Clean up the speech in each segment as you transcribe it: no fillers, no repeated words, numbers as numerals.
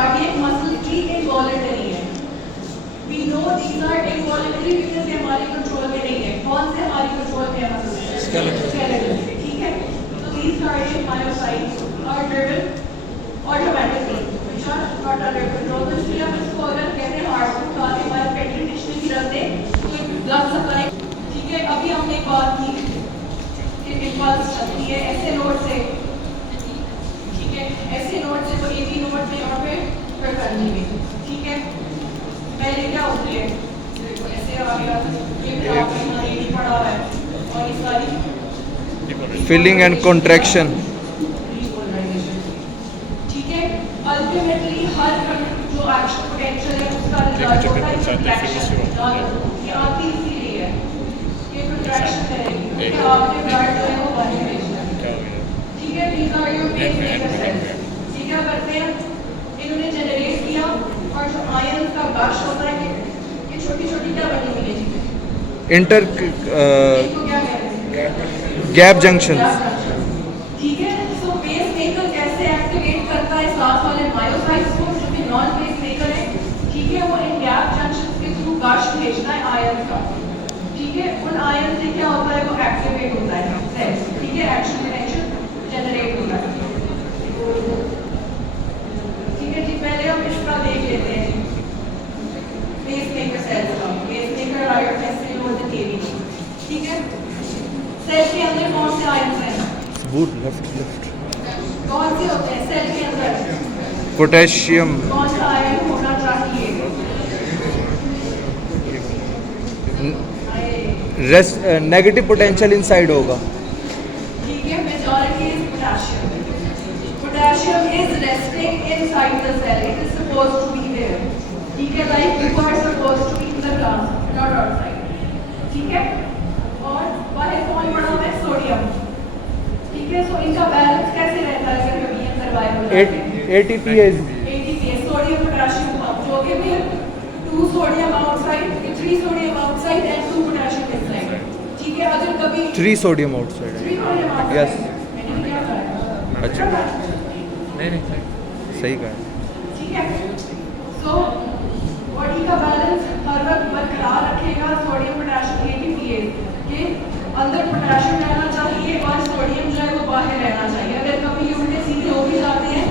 cardiac muscle tree involuntary है. We know these are involuntary because ये हमारे control में नहीं है. कौन से हमारे control में है muscle? Skeleton. ठीक है? So these cardiac myocytes are driven automatically, which are not under control. तो इसलिए हम इसको अगर कहते हैं heart को उठाते हमारे पेट्री टिश्यू की रख दे तो blood supply. ठीक है? अभी हमने एक बात की कि impulse चलती है ऐसे नोड से. ऐसे नोट से वो AB नोट में और फिर करनी में. ठीक है? पहले क्या होती है? देखो ऐसे आ गया ये ब्लॉक यहाँ AB पड़ा हुआ है और ये सारी फिलिंग एंड कॉन्ट्रैक्शन. ठीक है? अल्टीमेटली हर जो एक्शन पोटेंशियल है उसका रिजल्ट होता है कंट्रैक्शन. ये आती इसीलिए है ये कंट्रैक्शन करेगी क्योंकि आपने ब्लड जो है वो बाहर भेजना है. ठीक है? These are your pacemaker cells. ये क्या करते हैं? इन्होंने जनरेट किया और जो आयन का गश होता है ये छोटी छोटी क्या बनी हुई है चीजें? इंटर इनको क्या कहते हैं? Gap junction. ठीक है? सो पेसमेकर कैसे एक्टिवेट करता है साथ वाले मायोसाइट्स को जो कि नॉन पेसमेकर है. ठीक है? वो इन गैप जंक्शन के थ्रू गश भेजता है आयन का. ठीक है? उन आयन से क्या होता है? वो एक्टिवेट होता है सेल्स. ठीक है? एक्शन पोटेंशियल जनरेट होता है. ठीक है जी. पहले हम इसका देख लेते हैं पेसमेकर सेल्स का. पेसमेकर आयन ऐसे होते हैं. ठीक है? सेल के अंदर कौन से आयन हैं? बूट लेफ्ट कौन से होते हैं सेल के अंदर? पोटेशियम. कौन सा आयन होना चाहिए? नेगेटिव पोटेंशियल इनसाइड होगा. ठीक है? Majority is potassium. Potassium is resting inside the cell. It is supposed to be there. ठीक है? Like you are supposed to be in the glass, not outside. ठीक है? और बाहर कौन पड़ा हुआ है? सोडियम. ठीक है? सो इनका बैलेंस कैसे रहता है अगर कभी ये सर्वाइव हो जाए? ATPase. सोडियम पोटेशियम पंप जो कि भी 2 sodium outside, 3 sodium outside and 2 potassium inside. ठीक है? अगर कभी 3 sodium outside. 3 sodium outside. Yes. मैंने क्या कहा? अच्छा नहीं सही कहा. ठीक है? सो बॉडी का बैलेंस हर वक्त बरकरार रखेगा सोडियम पोटेशियम ATPase के अंदर पोटेशियम रहना चाहिए और सोडियम जो है वो बाहर रहना चाहिए. अगर कभी ये उल्टे सीधे हो भी जाते हैं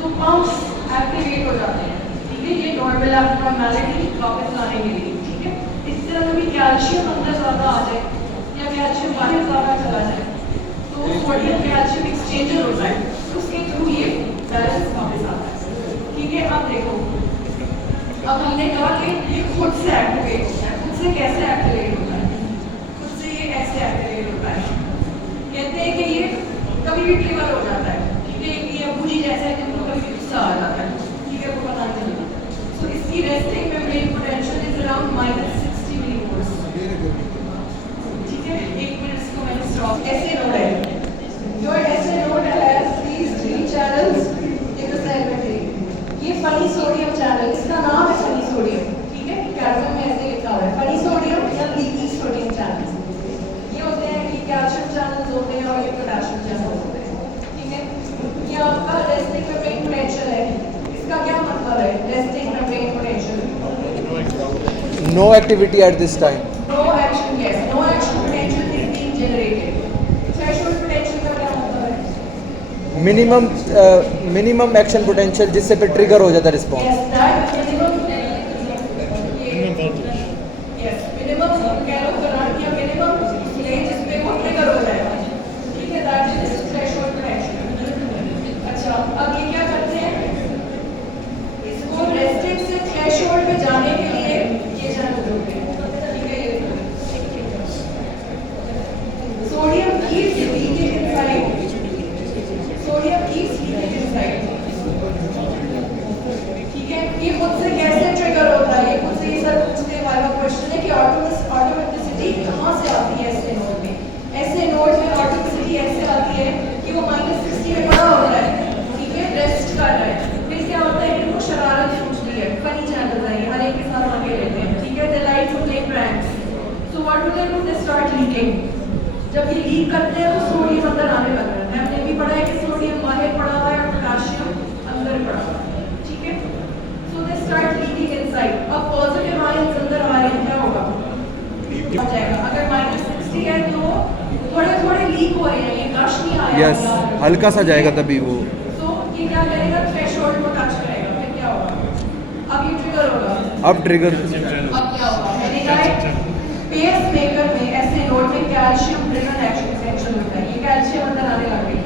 तो पंप्स एक्टिवेट हो जाते हैं. ठीक है? ये नॉर्मल एब्नॉर्मैलिटी वापस लाने के लिए. ठीक है? इस तरह कभी कैल्शियम अंदर ज़्यादा आ जाए या कैल्शियम बाहर ज़्यादा चला जाए तो सोडियम कैल्शियम एक्सचेंजर होता है. उसके थ्रू ये बैलेंस वापस आता है. ठीक है? अब देखो अब हमने कहा कि ये खुद से एक्टिवेट होता है. खुद से कैसे एक्टिवेट होता है? खुद से ये ऐसे एक्टिवेट होता है. कहते हैं कि ये कभी भी ट्रिगर हो जाता है. ठीक है? ये बूझी जैसा है जिनको कभी भी गुस्सा आ जाता है. ठीक है? वो पता नहीं चलता. सो इसकी resting membrane potential is around -60 मिलीवोल्ट्स. ठीक है? 1 मिनट इसको मैंने स्टॉप. ऐसे नोड है. Your SA node has these 3 channels in the cell membrane. ये फनी सोडियम चैनल, इसका नाम है फनी सोडियम. ठीक है? कैल्शियम में ऐसे लिखा हुआ है फनी सोडियम या लीकी सोडियम चैनल. ये होते हैं कि कैल्शियम चैनल्स होते हैं और ये पोटेशियम चैनल्स होते हैं. ठीक है? ये आपका रेस्टिंग मेम्ब्रेन पोटेंशियल है. इसका क्या मतलब है? Resting membrane potential no activity at this time. No action. Yes, no action potential is being generated. Threshold potential का क्या मतलब है? मिनिमम एक्शन पोटेंशियल जिससे पे ट्रिगर हो जाता है response. Yes, that minimum. Yes, minimum कह लो करंट या minimum range जिसपे वो ट्रिगर हो जाएगा. ठीक है? That is threshold potential. अच्छा, अब ये क्या करते हैं? इसको रेस्टिंग से थ्रेशोल्ड पे जाने के लिए ये चैनल होते हैं. ठीक है? Sodium keeps leaking inside. Sodium keeps leaking inside. ठीक है? ये खुद से कैसे ट्रिगर होता है? ये खुद से ये सर पूछने वाला क्वेश्चन है कि ऑटोमेटिसिटी कहाँ से आती है ऐसे नोड में? ऐसे नोड में ऑटोमेटिसिटी ऐसे आती है कि वो -60 में पड़ा होता है. ठीक है? रेस्ट कर रहा है. फिर क्या होता है कि वो शरारत छूटती है. फनी चैनल है, हर एक के साथ आगे रहते हैं. ठीक है? They like to play pranks. So what do? They start leaking. जब ये लीक करते हैं तो सोडियम अंदर आने लगता है. हमने भी पढ़ा है कि सोडियम बाहर पड़ा हुआ है और पोटेशियम अंदर पड़ा हुआ है. ठीक है? यस हल्का सा जाएगा तभी वो तो ये क्या करेगा, थ्रेशोल्ड को टच करेगा, फिर क्या होगा, अब ये ट्रिगर होगा, अब ट्रिगर अब क्या होगा, मैंने कहा पेस मेकर में ऐसे नोड में कैल्शियम ड्रिवन एक्शन पोटेंशियल होता है, ये कैल्शियम अंदर आने लग गई,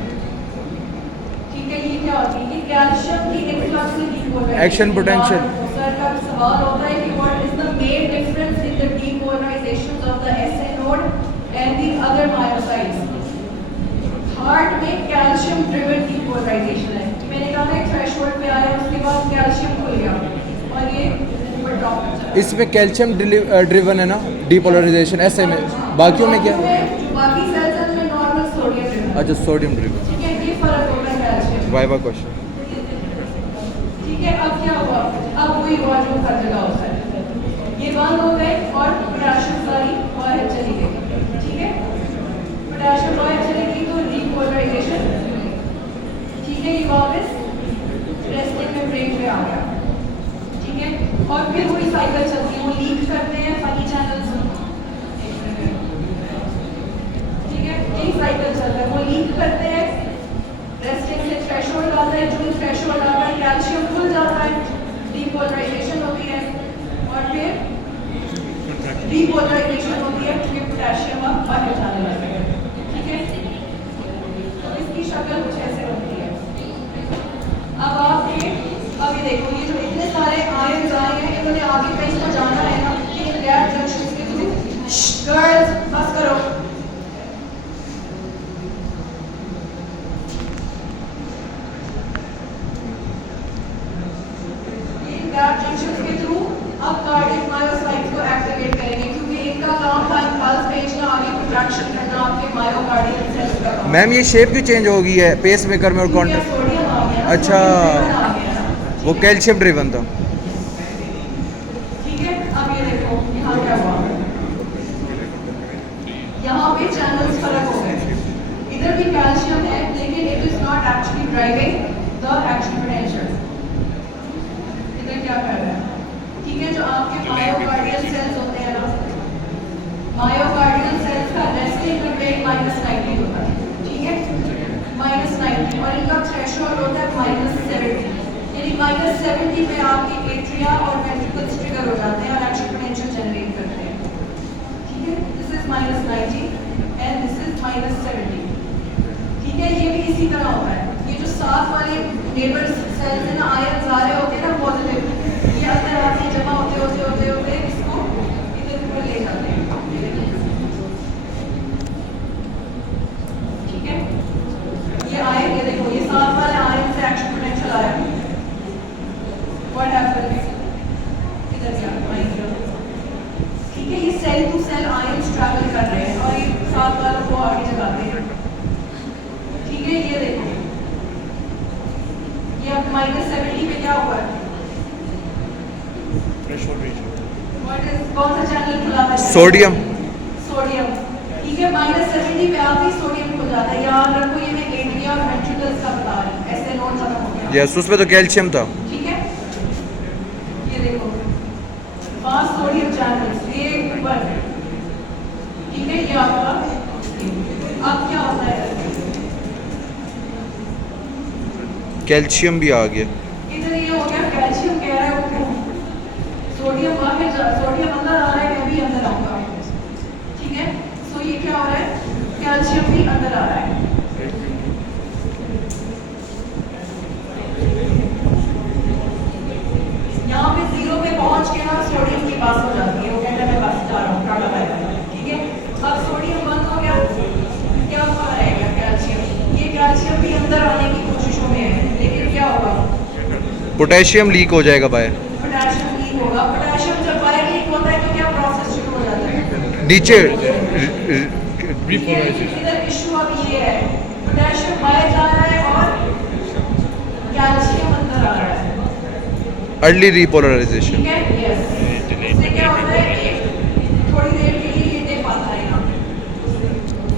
ठीक है, ये क्या होती है, ये कैल्शियम की इन्फ्लक्स में डीपोलराइजेशन एक्शन पोटेंशियल। सर का सवाल होता है कि what is the main difference in the depolarizations of the SA node and the other myocytes. Heart में कैल्शियम ड्रिवन डीपोलराइजेशन है, मैंने कहा था थ्रेशोल्ड पे आया, उसके बाद कैल्शियम खुल गया और ये ऊपर ड्रॉप कर चला। इसमें कैल्शियम ड्रिवन है ना डीपोलराइजेशन ऐसे में, बाकियों में क्या? जो बाकी सेल्स हैं उनमें नॉर्मल सोडियम ड्रिवन, अच्छा सोडियम ड्रिवन। ठीक है, ये फर्क होता है कैल्शियम। Viva question. ठीक है, अब क्या हुआ, अब वही हुआ जो हर जगह होता है, ये बंद हो गए और पोटेशियम सारी बाहर चली गई, ठीक है, पोटेशियम बाहर चली गई तो डीपोलराइजेशन, ठीक है, ये वापस रेस्टिंग मेम्ब्रेन पे आ गया, ठीक है, और फिर वही साइकिल चलती है, वो लीक करते हैं फनी चैनल्स, ठीक है, एक साइकिल चल रहा है, वो लीक करते हैं, रेस्टिंग से थ्रेशोल्ड आता है, जो थ्रेशोल्ड आता है कैल्शियम खुल जाता है, डीपोलराइजेशन होती है और फिर डीपोलराइजेशन होती है क्योंकि पोटेशियम अब बाहर जाने लगता है, ठीक है, तो इसकी शक्ल कुछ ऐसे होती है। अब आप ये देखो, ये जो इतने सारे आयंस आए हैं, इन्होंने आगे कहीं तो जाना है ना, कि गैर जंक्शंस के थ्रू, गर्ल्स बस करो, गैर जंक्शंस के थ्रू अब कार्डियक मायोसाइट्स को एक्टिवेट करेंगे क्योंकि इनका काम था इम्पल्स भेजना, आगे प्रोडक्शन करना आपके मायोकार्डियल सेल्स का काम। मैम ये शेप क्यों चेंज हो गई है पेस मेकर में और क्योंकि कॉन्ट्रैक्ट? सोडियम आ गया ना, अच्छा, सोडियम आ गया ना, वो कैल्शियम ड्रिवन था। ठीक है, अब ये देखो यहाँ क्या हुआ, यहाँ पे चैनल्स फर्क हो गए, इधर भी कैल्शियम है लेकिन it is not actually driving the action potential, इधर क्या कर रहा है, ठीक है, जो आपके मायोकार्डियल सेल्स होते हैं ना, मायोकार्डियल सेल्स का रेस्टिंग मेम्ब्रेन -90 होता है, ठीक है, -90 और इनका थ्रेशोल्ड होता है -70, यानी -70 पे आपके एट्रिया और वेंट्रिकल्स ट्रिगर हो जाते हैं और एक्शन पोटेंशियल जनरेट करते हैं, ठीक है, this is -90 and this is -70, ठीक है, ये भी इसी तरह होता है, ये जो साथ वाले नेबर सेल्स हैं ना, आयंस आ रहे होते हैं ना पॉजिटिव, ये अंदर आके जमा होते होते होते होते इसको इधर ऊपर ले जाते हैं, ठीक है, ये आए, ये देखो ये साथ वाले आयन से एक्शन पोटेंशियल आया, व्हाट हैपेंस, इधर क्या, ठीक है, ये cell to cell ions travel कर रहे हैं और ये साथ वालों को आगे जगाते हैं, ठीक है, ये देखो ये अब -70 पे क्या हुआ है, कौन सा चैनल खुला है, सोडियम। सोडियम, ठीक है, -70 पे आते ही सोडियम खुल जाता है, याद रखो ये मैं एट्रिया और वेंट्रिकल्स का बता रही हूँ, ऐसे नोट खत्म हो गया, यस उसमें तो कैल्शियम था। ठीक है, ये देखो 5 सोडियम चैनल्स, ये ऊपर, ठीक है, ये आपका, अब क्या होता है, कैल्शियम भी आ गया, इधर ये हो गया, कैल्शियम कह रहा है ऊपर, सोडियम बाहर जा, सोडियम अंदर आ रहा है, मैं भी अंदर आऊंगा, ठीक है, सो ये क्या हो रहा है, कैल्शियम भी अंदर आ रहा है, यहाँ पे 0 पे पहुंच के ना सोडियम के पास हो जाती है, वो कहता है मैं बस जा रहा हूँ, टाटा बाय बाय, ठीक है, अब सोडियम बंद हो गया, क्या हुआ रहेगा कैल्शियम, ये कैल्शियम भी अंदर आने की कोशिशों में है, लेकिन क्या होगा, पोटेशियम लीक हो जाएगा बाहर, पोटेशियम लीक होगा, पोटेशियम जब बाहर लीक होता है तो क्या प्रोसेस शुरू हो जाता है, नीचे इधर इशू अब ये है, पोटेशियम बाहर जा रहा है और कैल्शियम अंदर आ रहा है, अर्ली रिपोलराइजेशन। ठीक है, यस, इससे क्या होता है, एक थोड़ी देर के लिए ये दे पाता है ना,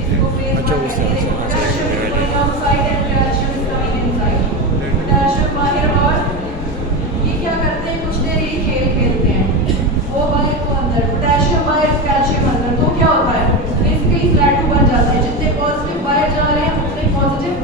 इसको फेज वन कहते हैं, potassium is going outside and calcium is coming inside, potassium बाहर और ये क्या करते हैं, कुछ देर ये खेल खेलते हैं, वो बाहर को अंदर, पोटेशियम बाहर, कैल्शियम अंदर, तो क्या होता है, बेसिकली फ्लैट बन जाता है, जितने पॉजिटिव बाहर जा रहे हैं उतने पॉजिटिव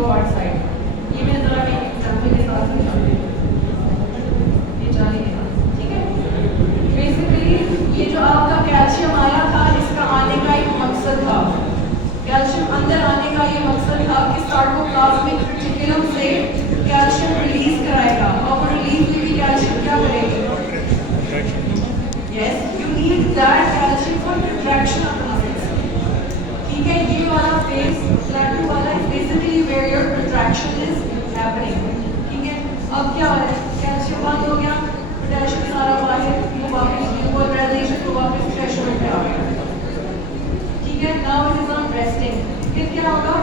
go outside. ये मैंने जरा एक एग्जांपल के साथ समझाऊंगी। ये जानिए, ठीक है? बेसिकली ये जो आपका कैल्शियम आया था, इसका आने का एक मकसद था। कैल्शियम अंदर आने का ये मकसद था कि सार्कोप्लाज्मिक रेटिकुलम से कैल्शियम रिलीज कराएगा। और वो रिलीज हुई कैल्शियम क्या करेगी? Yes, you need that calcium for contraction of muscles. ठीक है, ये वाला phase, plateau वाला is basically where your contraction is happening. ठीक है, अब क्या हो रहा है? कैल्शियम बंद हो गया, पोटेशियम सारा बाहर, वो वापस न्यूट्रलाइजेशन को वापस थ्रेशोल्ड पे आ गया। ठीक है, now it is on resting. फिर क्या होगा?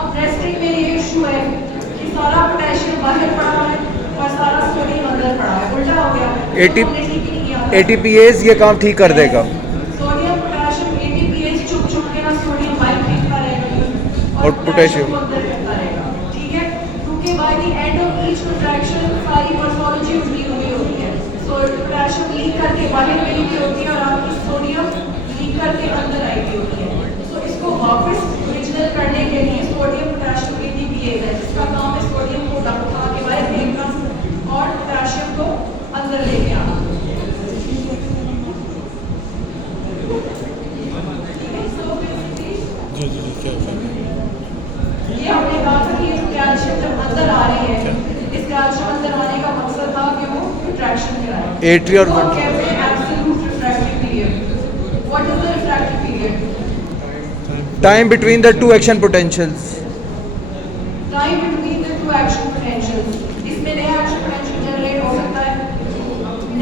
अब रेस्टिंग में ये इशू है कि सारा पोटेशियम बाहर पड़ा है और सारा सोडियम अंदर पड़ा है, उल्टा हो गया। ATPase ये काम ठीक कर देगा। सोडियम पोटेशियम ATPase चुप चुप के ना सोडियम बाहर फेंकता रहेगा और पोटेशियम अंदर फेंकता रहेगा। ठीक है, क्योंकि by the end of each contraction सारी मॉर्फोलॉजी उल्टी हुई होती है। सो पोटेशियम लीक करके बाहर गई हुई होती है और आपकी सोडियम लीक करके अंदर आई हुई होती है। सो इसको वापस ओरिजिनल करने के लिए सोडियम पोटेशियम ATPase है, इसका काम है सोडियम को उठा के बाहर फेंकना और पोटेशियम को अंदर लेके आना। ये हमने कहा था कि ये जो कैल्शियम जब अंदर आ रही है, इस कैल्शियम अंदर आने का मकसद था कि वो रिट्रैक्शन कराए। एट्री और कहते हैं absolute refractive period. What is the refractive period? Time between the two action potentials. Time between the two action potentials. इसमें नया एक्शन पोटेंशियल जनरेट हो सकता है?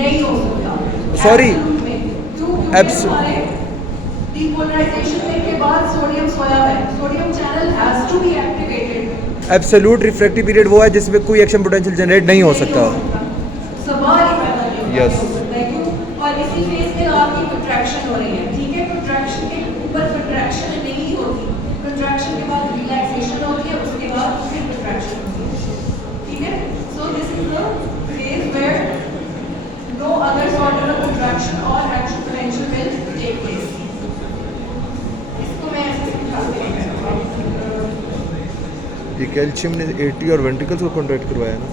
नहीं हो सकता। Sorry. Absolute. Depolymerization के बाद सोडियम सोया है। Sodium channel has to be activated. Absolute refractive period वो है जिसमें कोई एक्शन पोटेंशियल जनरेट नहीं हो सकता। सवाल ही पैदा नहीं होता। Yes. क्यों? और इसी फेज में आपकी कंट्रैक्शन हो रही है। ठीक है, कंट्रैक्शन के ऊपर कंट्रैक्शन नहीं होती, कंट्रैक्शन के बाद रिलैक्सेशन होती है, उसके बाद फिर कंट्रैक्शन होती है। ठीक है, so this is the phase where no other sort of contraction और action potential will take place. इसको मैं ऐसे समझाती हूँ। ये कैल्शियम ने एटी और वेंट्रिकल्स को कॉन्ट्रैक्ट करवाया ना।